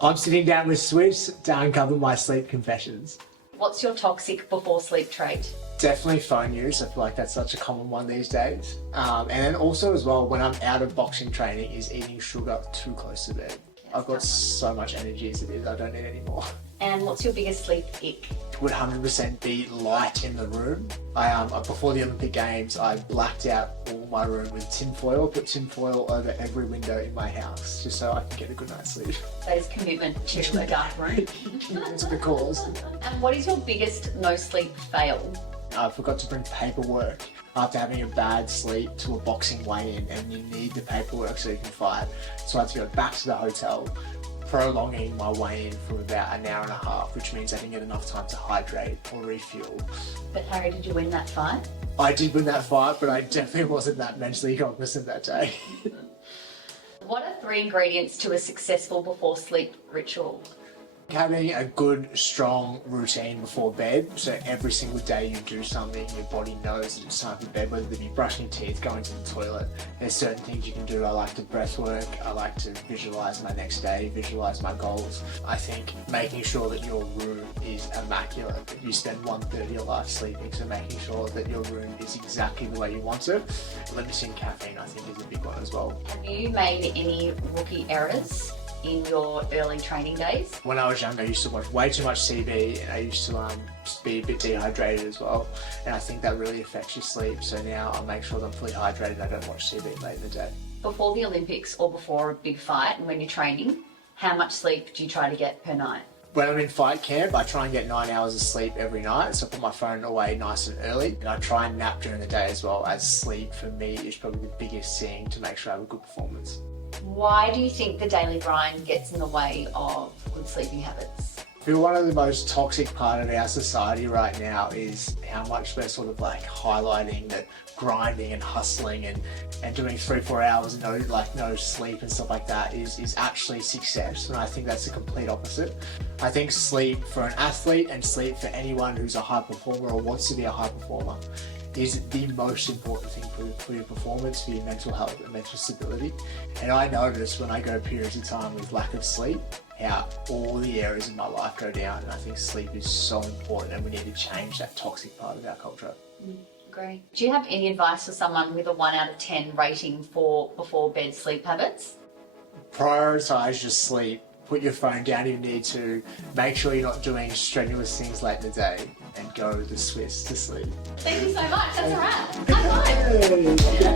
I'm sitting down with Swisse to uncover my sleep confessions. What's your toxic before sleep trait? Definitely phone use. I feel like that's such a common one these days. And then also as well, when I'm out of boxing training, is eating sugar too close to bed. I've got so much energy as it is, I don't need any more. And what's your biggest sleep ick? Would 100% be light in the room. Before the Olympic Games, I blacked out all my room with tin foil, put tin foil over every window in my house, just so I can get a good night's sleep. That is commitment to a dark room. It's because And what is your biggest no sleep fail? I forgot to bring paperwork after having a bad sleep to a boxing weigh-in, and you need the paperwork so you can fight. So I had to go back to the hotel, prolonging my weigh-in for about an hour and a half, which means I didn't get enough time to hydrate or refuel. But Harry, did you win that fight? I did win that fight, but I definitely wasn't that mentally cognizant that day. What are 3 ingredients to a successful before sleep ritual? Having a good, strong routine before bed, so every single day you do something, your body knows that it's time for bed, whether it be brushing your teeth, going to the toilet. There's certain things you can do. I like to breath work, I like to visualise my next day, visualise my goals. I think making sure that your room is immaculate, that you spend 1/3 of your life sleeping, so making sure that your room is exactly the way you want it. Limiting caffeine, I think, is a big one as well. Have you made any rookie errors in your early training days? When I was younger, I used to watch way too much TV, and I used to be a bit dehydrated as well, and I think that really affects your sleep. So now I make sure that I'm fully hydrated, I don't watch TV late in the day. Before the Olympics or before a big fight and when you're training, how much sleep do you try to get per night? When I'm in fight camp, I try and get 9 hours of sleep every night, so I put my phone away nice and early, and I try and nap during the day as well, as sleep for me is probably the biggest thing to make sure I have a good performance. Why do you think the daily grind gets in the way of good sleeping habits? I feel one of the most toxic part of our society right now is how much we're sort of like highlighting that grinding and hustling and doing 3-4 hours no sleep and stuff like that is actually success, and I think that's the complete opposite. I think sleep for an athlete and sleep for anyone who's a high performer or wants to be a high performer is the most important thing for your performance, for your mental health and mental stability. And I notice when I go periods of time with lack of sleep, how all the areas of my life go down, and I think sleep is so important, and we need to change that toxic part of our culture. Great. Do you have any advice for someone with a 1 out of 10 rating for before bed sleep habits? Prioritise your sleep. Put your phone down if you need to. Make sure you're not doing strenuous things late in the day, and go the Swisse to sleep. Thank you so much. That's a wrap. High five.